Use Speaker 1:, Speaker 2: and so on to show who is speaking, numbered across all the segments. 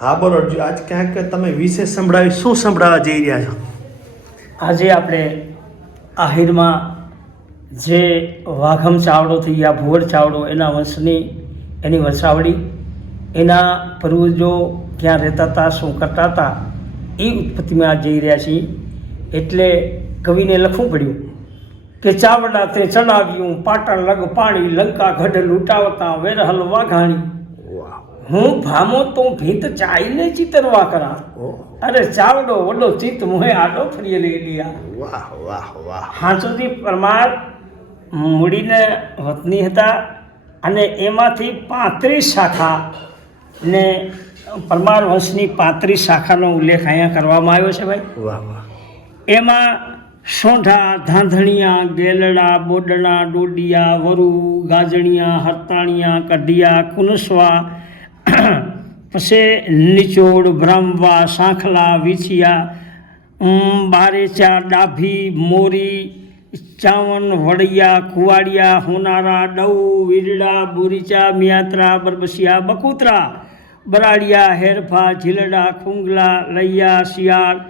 Speaker 1: હા, બોલો આજ ક્યાંક તમે વિશેષ સંભળાવી શું સંભળાવવા જઈ રહ્યા છો?
Speaker 2: આજે આપણે આહિરમાં જે વાઘમ ચાવડો થઈ ગયા ભુવર ચાવડો એના વંશની, એની વંશાવળી એના પૂર્વજો ક્યાં રહેતા હતા શું કરતા હતા એ ઉત્પત્તિમાં આ જઈ રહ્યા છીએ. એટલે કવિને લખવું પડ્યું કે ચાવડા તે ચડાવ્યું, પાટણ લગ પાણી, લંકા ગઢ લૂંટાવતા, વેરહલ વાઘાણી. હું ભામો તો ભીત ચાઈને ચિતરવા કરા. અરે ચાવડો વડો ચિત મુહે આડો ફરી લઈ લીયા.
Speaker 1: વાહ વાહ વાહ.
Speaker 2: હાંસુજી પરમાર મૂડીને વતની હતા અને એમાંથી પાંત્રીસ શાખા ને પરમાર વંશની પાંત્રીસ શાખાનો ઉલ્લેખ અહીંયા કરવામાં આવ્યો છે ભાઈ.
Speaker 1: વાહ વાહ.
Speaker 2: એમાં સોંઢા ધાંધણિયા ગેલડા બોડણા ડોડિયા વરુ ગાજણિયા હરતાણિયા કઢિયા કુનસવા પછી નિચોડ બ્રહ્મવા સાંખલા, વિછિયા બારેચા, ડાભી, મોરી, ચાવન, વડિયા, કુવાડિયા, હોનારા ડૌ વીરડા, બોરીચા, મિયાત્રા, બરબસિયા, બકુતરા, બરાડિયા, હેરફા, ઝીલડા, ખુંગલા, લૈયા, શિયાળ,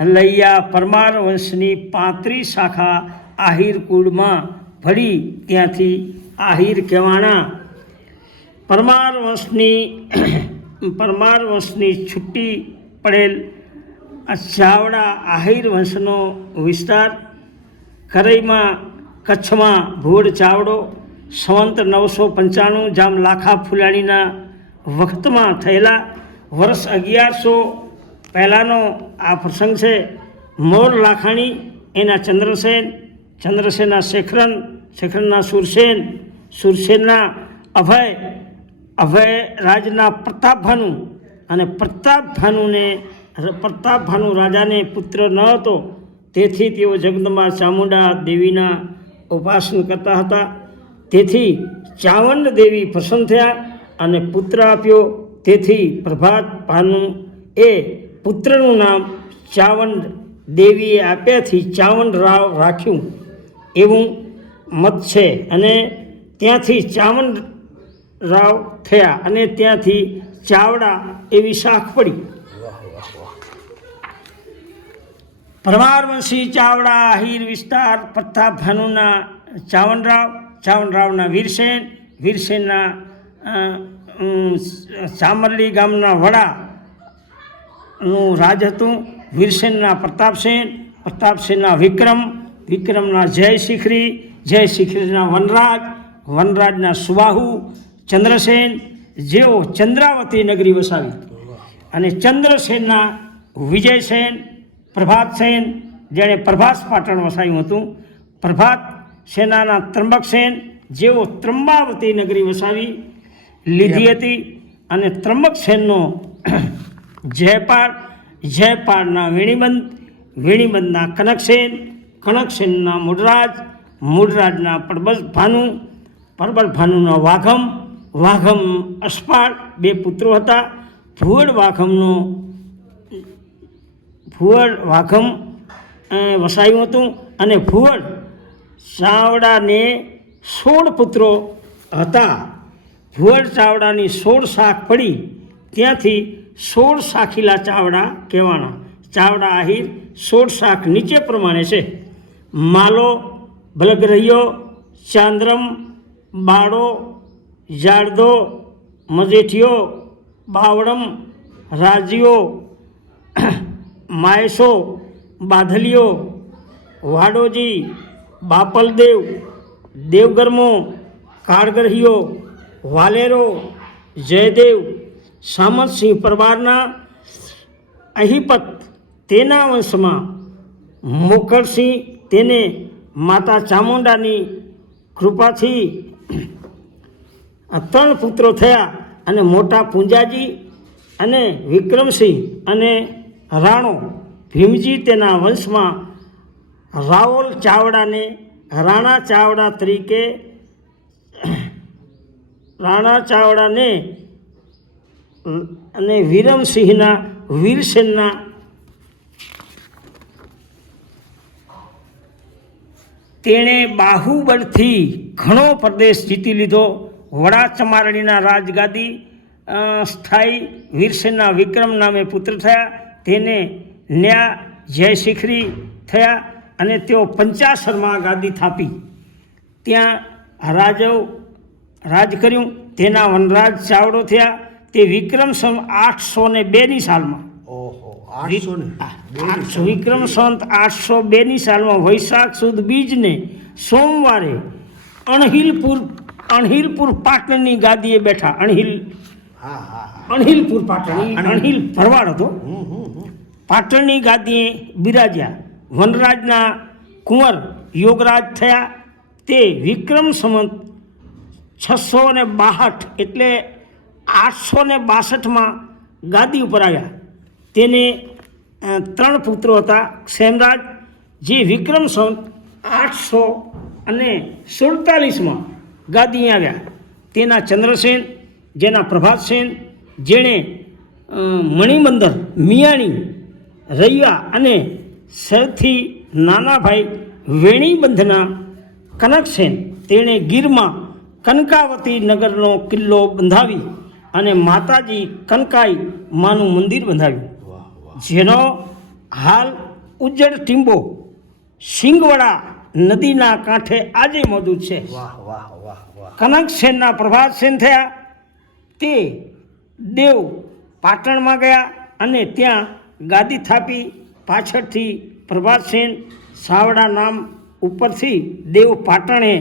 Speaker 2: લૈયા, પરમાર વંશની પાંત્રીસ શાખા આહિર કુળમાં ભળી ત્યાંથી આહિર કહેવાણા પરમાર વંશની પરમાર વંશની છૂટી પડેલ ચાવડા આહિર વંશનો વિસ્તાર કરઈમાં કચ્છમાં ભોડ ચાવડો, સંવંત નવસો પંચાણું જામ લાખા ફુલાણીના વખતમાં થયેલા વર્ષ અગિયારસો પહેલાંનો આ પ્રસંગ છે. મોર લાખાણી, એના ચંદ્રસેન ચંદ્રસેનના શેખરન, શેખરનના સુરસેન, સુરસેનના અભય અભય રાજના પ્રતાપભાનુ અને પ્રતાપભાનુને પ્રતાપભાનુ રાજાને પુત્ર ન હતો, તેથી તેઓ જગદંબા ચામુંડા દેવીના ઉપાસન કરતા હતા. તેથી ચાવંડ દેવી પ્રસન્ન થયા અને પુત્ર આપ્યો. તેથી પ્રભાત ભાનુ એ પુત્રનું નામ ચાવંડ દેવીએ આપ્યાથી ચાવંડ રાવ રાખ્યું. એવું મત છે અને ત્યાંથી ચાવંડ રાવ થયા અને ત્યાંથી ચાવડા એવી શાખ પડી. પરમારવંશી ચાવડા, આહિર વિસ્તાર પ્રતાપ ભાનુના ચાવનરાવ, ચાવનરાવના વીરસેન, વીરસેનના ચામરલી ગામના વડા નું રાજ હતું. વીરસેનના પ્રતાપસેન, પ્રતાપસેનના વિક્રમ, વિક્રમના જય શિખરી, જય શિખરીના વનરાજ, વનરાજના સુબાહુ ચંદ્રસેન જેઓ ચંદ્રાવતી નગરી વસાવી. અને ચંદ્રસેનના વિજયસેન પ્રભાતસેન જેણે પ્રભાસ પાટણ વસાવ્યું હતું પ્રભાત સેનાના ત્રંબકસેન જેઓ ત્રંબાવતી નગરી વસાવી લીધી હતી અને ત્રંબકસેનનો જયપાળ જયપાળના વેણીબંધ વેણીબંધના કનકસેન કનકસેનના મૂળરાજ મૂળરાજના પરબલ ભાનુ પરબલ ભાનુનો વાઘમ વાઘમ અસ્પાળ બે પુત્રો હતા. ભુવડ વાઘમનો ભુવડ વાઘમ વસાયું હતું અને ભુવડ ચાવડાને સોળ પુત્રો હતા. ભુવડ ચાવડાની સોળ શાખ પડી. ત્યાંથી સોળ શાખીલા ચાવડા કહેવાના. ચાવડા આહિર સોળ શાખ નીચે પ્રમાણે છે. માલો બલગ્રહીયો ચાંદ્રમ, બાળો જાડદો મજેઠિયો બાવળમ રાજીઓ માયસો, બાધલીઓ, વાડોજી, બાપલદેવ, દેવગરમો, કાળગરહીઓ, વાલેરો, જયદેવ, સામતસિંહ પરમારના અહિપત તેના વંશમાં, મોકરસિંહ તેને માતા ચામુંડાની કૃપાથી ત્રણ પુત્રો થયા અને મોટા પૂંજાજી અને વિક્રમસિંહ અને રાણો. ભીમજી તેના વંશમાં રાવલ ચાવડાને રાણા ચાવડા તરીકે રાણા ચાવડાને અને વિરમસિંહના વીરસેનના તેણે બાહુબળથી ઘણો પ્રદેશ જીતી લીધો. વડા ચમારણીના રાજગાદી સ્થાયી વીરસેના વિક્રમ નામે પુત્ર થયા. તેને ન્યા જય શિખરી થયા અને તેઓ પંચાસરમાં ગાદી થાપી. ત્યાં રાજવ રાજ કર્યું. તેના વનરાજ ચાવડો થયા. તે વિક્રમ સન આઠસો ને બેની સાલમાં.
Speaker 1: ઓહો આઠસો ને
Speaker 2: વિક્રમ સંત આઠસો બેની સાલમાં વૈશાખ સુદ બીજને સોમવારે અણહિલપુર અણહિલપુર પાટણની ગાદીએ બેઠા. અણહિલ અણહિલપુર પાટણ.
Speaker 1: અણહિલ.
Speaker 2: ભરવાડ હતો. પાટણની ગાદીએ બિરાજ્યા. વનરાજના કુંવર યોગરાજ થયા. તે વિક્રમ સંવંત છસો ને બાસઠ એટલે આઠસો ને બાસઠમાં ગાદી ઉપર આવ્યા. તેને ત્રણ પુત્રો હતા. ક્ષેમરાજ જે વિક્રમ સંવંત આઠસો અને સુડતાલીસમાં ગાદી આવ્યા. તેના ચંદ્રસેન જેના પ્રભાતસેન જેણે મણિમંદર મણિબંદર મિયાણી રૈયા અને સૌથી નાના ભાઈ વેણીબંધના કનકસેન તેણે ગીરમાં કનકાવતી નગરનો કિલ્લો બંધાવી અને માતાજી કનકાઈ માનું મંદિર બંધાવ્યું. જેનો હાલ ઉજ્જડ ટીંબો સિંગવડા નદીના કાંઠે આજે મોજૂદ છે.
Speaker 1: વાહ વાહ વાહ વાહ.
Speaker 2: કનકસેનના પ્રભાતસેન થયા. તે દેવ પાટણમાં ગયા અને ત્યાં ગાદી થાપી પાછળથી પ્રભાતસેન સાવડા નામ ઉપરથી દેવ પાટણે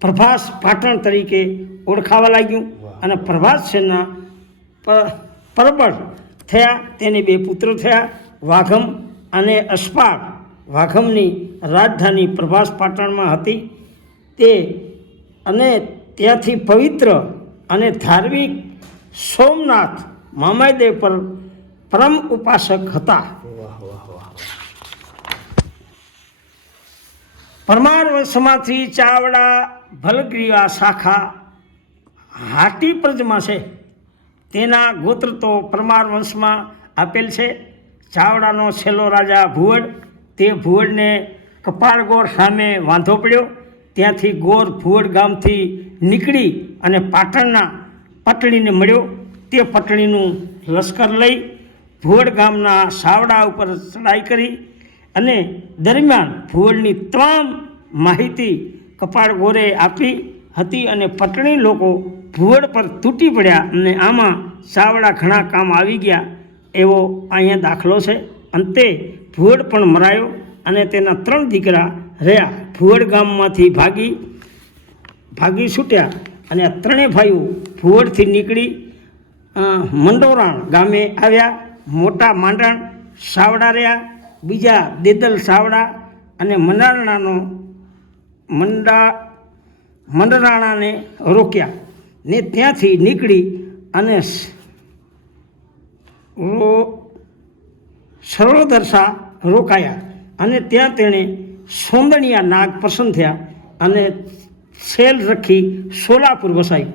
Speaker 2: પ્રભાસ પાટણ તરીકે ઓળખાવા લાગ્યું અને પ્રભાતસેનના પરબળ થયા. તેને બે પુત્રો થયા વાઘમ અને અસ્પાળ વાઘમની રાજધાની પ્રભાસ પાટણમાં હતી. તે અને ત્યાંથી પવિત્ર અને ધાર્મિક સોમનાથ મામાદેવ પર પરમ ઉપાસક હતા. પરમાર વંશમાંથી ચાવડા ભલગ્રીવા શાખા હાટી પ્રજમાં છે. તેના ગોત્ર તો પરમાર વંશમાં આપેલ છે. ચાવડાનો છેલ્લો રાજા ભુવડ તે ભુવડને કપાળગોર સામે વાંધો પડ્યો. ત્યાંથી ગોર ભુવડ ગામથી નીકળી અને પાટણના પટણીને મળ્યો. તે પટણીનું લશ્કર લઈ ભુવડ ગામના સાવડા ઉપર ચડાઈ કરી અને દરમિયાન ભુવડની તમામ માહિતી કપાળ ગોરે આપી હતી અને પટણી લોકો ભુવડ પર તૂટી પડ્યા અને આમાં સાવડા ઘણા કામ આવી ગયા એવો અહીંયા દાખલો છે. અંતે ભુવડ પણ મરાયો અને તેના ત્રણ દીકરા રહ્યા. ભુવડ ગામમાંથી ભાગી ભાગી છૂટ્યા અને આ ત્રણેય ભાઈઓ ભુવડથી નીકળી મંડોરાણ ગામે આવ્યા. મોટા માંડણ સાવડા રહ્યા, બીજા દેદલ સાવડા અને મંડારણાનો મંડા, મંડરાણાને રોક્યા. ને ત્યાંથી નીકળી અને રો- સરોદરસા રોકાયા અને ત્યાં તેણે સોંદણિયા નાગ પસંદ થયા અને સેલ રખી સોલાપુર વસાઈ.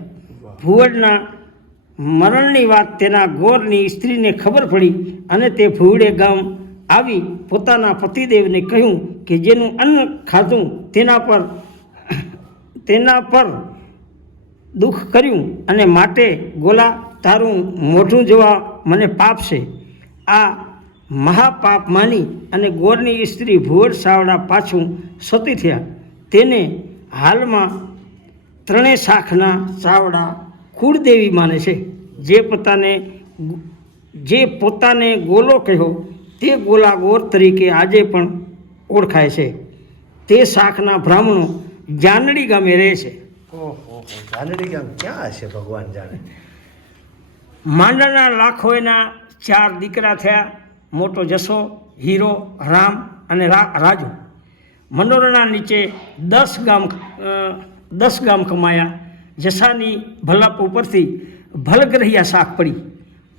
Speaker 2: ભુવડના મરણની વાત તેના ગોરની સ્ત્રીને ખબર પડી અને તે ભુવડે ગામ આવી પોતાના પતિદેવને કહ્યું કે જેનું અન્ન ખાધું તેના પર તેના પર દુઃખ કર્યું અને માટે ગોલા તારું મોઢું જોવા મને પાપ છે આ મહાપાપ માની અને ગોરની સ્ત્રી ભુવર સાવડા પાછું સતી થયા. તેને હાલમાં ત્રણેય શાખના ચાવડા કુળદેવી માને છે. જે પોતાને જે પોતાને ગોલો કહ્યો તે ગોલા ગોર તરીકે આજે પણ ઓળખાય છે. તે શાખના બ્રાહ્મણો જાનડી ગામે રહે છે.
Speaker 1: ઓહો જાનડી ગામ ક્યાં હશે ભગવાન જાણે?
Speaker 2: માંડના લાખો એના ચાર દીકરા થયા. મોટો જસો હીરો રામ અને રાજુ. મંડોરણા નીચે દસ ગામ દસ ગામ કમાયા. જસાની ભલાપ ઉપરથી ભલગ્રહિયા શાક પડી.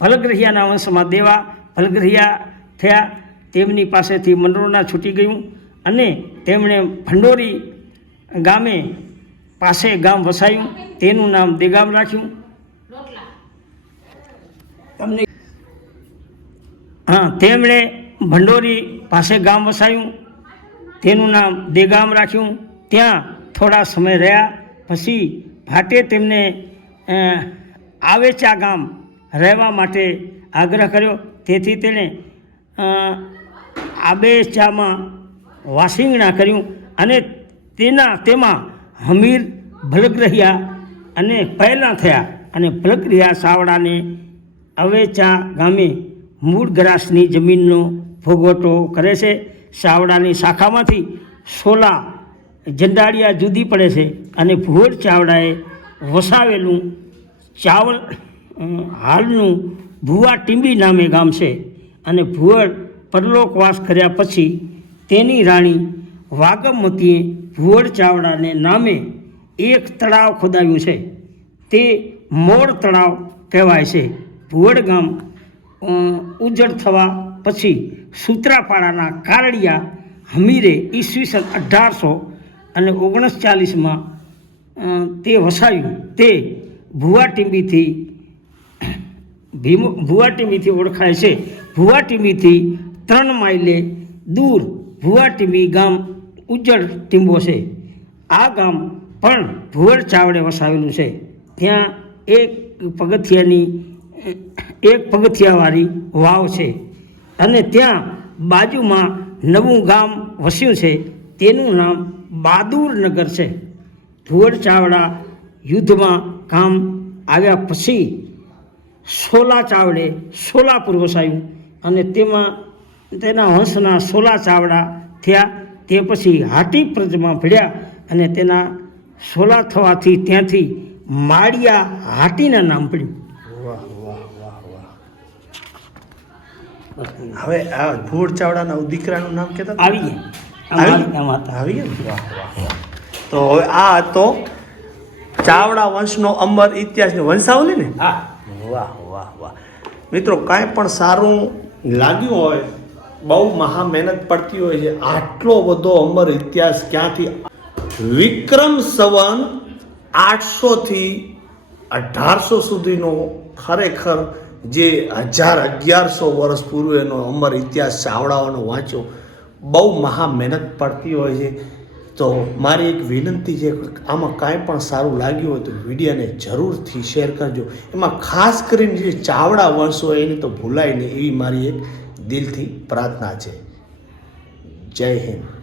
Speaker 2: ભલગ્રહિયાના વંશમાં દેવા ભલગ્રહિયા થયા. તેમની પાસેથી મંડોરણા છૂટી ગયું અને તેમણે ભંડોરી ગામે પાસે ગામ વસાયું. તેનું નામ દેગામ રાખ્યું. તમને હા, તેમણે ભંડોરી પાસે ગામ વસાયું, તેનું નામ દેગામ રાખ્યું. ત્યાં થોડા સમય રહ્યા, પછી ભાટે તેમને આવેચા ગામ રહેવા માટે આગ્રહ કર્યો. તેથી તેણે આબેચામાં વાસિંગણા કર્યું અને તેના, તેમાં હમીર ભલગ્રહિયા અને પહેલાં થયા અને ભલગ્રહિયા સાવડાને અવેચા ગામે મૂળ ગ્રાસની જમીનનો ભોગવટો કરે છે. સાવડાની શાખામાંથી સોલા જંડાળિયા જુદી પડે છે અને ભુવડ ચાવડાએ વસાવેલું ચાવલ હાલનું ભુવા ટીંબી નામે ગામ છે અને ભુવડ પરલોકવાસ કર્યા પછી તેની રાણી વાગમતીએ ભુવડ ચાવડાને નામે એક તળાવ ખોદાવ્યું છે. તે મોડ તળાવ કહેવાય છે. ભુવડ ગામ ઉજળ થવા પછી સૂત્રાપાડાના કારડિયા હમીરે ઈસવીસન અઢારસો અને ઓગણચાલીસમાં તે વસાયું તે ભુવા ટીંબીથી ભીમ ભુવા ટીંબીથી ઓળખાય છે. ભુવા ટીંબીથી ત્રણ માઇલે દૂર ભુવા ટીંબી ગામ ઉજ્જડ ટીંબો છે. આ ગામ પણ ભુવડ ચાવડે વસાવેલું છે. ત્યાં એક પગથિયાની એક પગથિયાવાળી વાવ છે અને ત્યાં બાજુમાં નવું ગામ વસ્યું છે. તેનું નામ બહાદુરનગર છે. ધુવર ચાવડા યુદ્ધમાં કામ આવ્યા પછી સોલા ચાવડે સોલાપુર વસાયું અને તેમાં તેના વંશના સોલા ચાવડા થયા. તે પછી હાટી પ્રજમાં ભળ્યા અને તેના સોલા થવાથી ત્યાંથી માળિયા હાટીના નામ પડ્યું
Speaker 1: વાહ વાહ વાહ વાહ હવે આ ભૂર ચાવડાના દીકરાનું નામ કહેતા હતા?
Speaker 2: આવી ગયા
Speaker 1: આવી?
Speaker 2: એમાં એમાં હતા.
Speaker 1: આવી ગયા? વાહ વાહ વાહ તો હવે આ હતો ચાવડા વંશનો અમર ઇતિહાસની વંશાવલી ને
Speaker 2: હા
Speaker 1: વાહ વાહ વાહ મિત્રો કાંઈ પણ સારું લાગ્યું હોય બહુ મહા મહેનત પડતી હોય છે આટલો બધો અમર ઇતિહાસ ક્યાંથી વિક્રમ સવન આઠસોથી અઢારસો સુધીનો ખરેખર જે હજાર અગિયારસો વર્ષ પૂર્વેનો અમર ઇતિહાસ ચાવડાઓનો વાંચ્યો બહુ મહા મહેનત પડતી હોય છે. તો મારી એક વિનંતી છે આમાં કાંઈ પણ સારું લાગ્યું હોય તો વિડીયોને જરૂરથી શેર કરજો. એમાં ખાસ કરીને જે ચાવડા વંશ હોય એની તો ભૂલાય નહીં, એવી મારી એક દિલથી પ્રાર્થના છે. જય હિન્દ.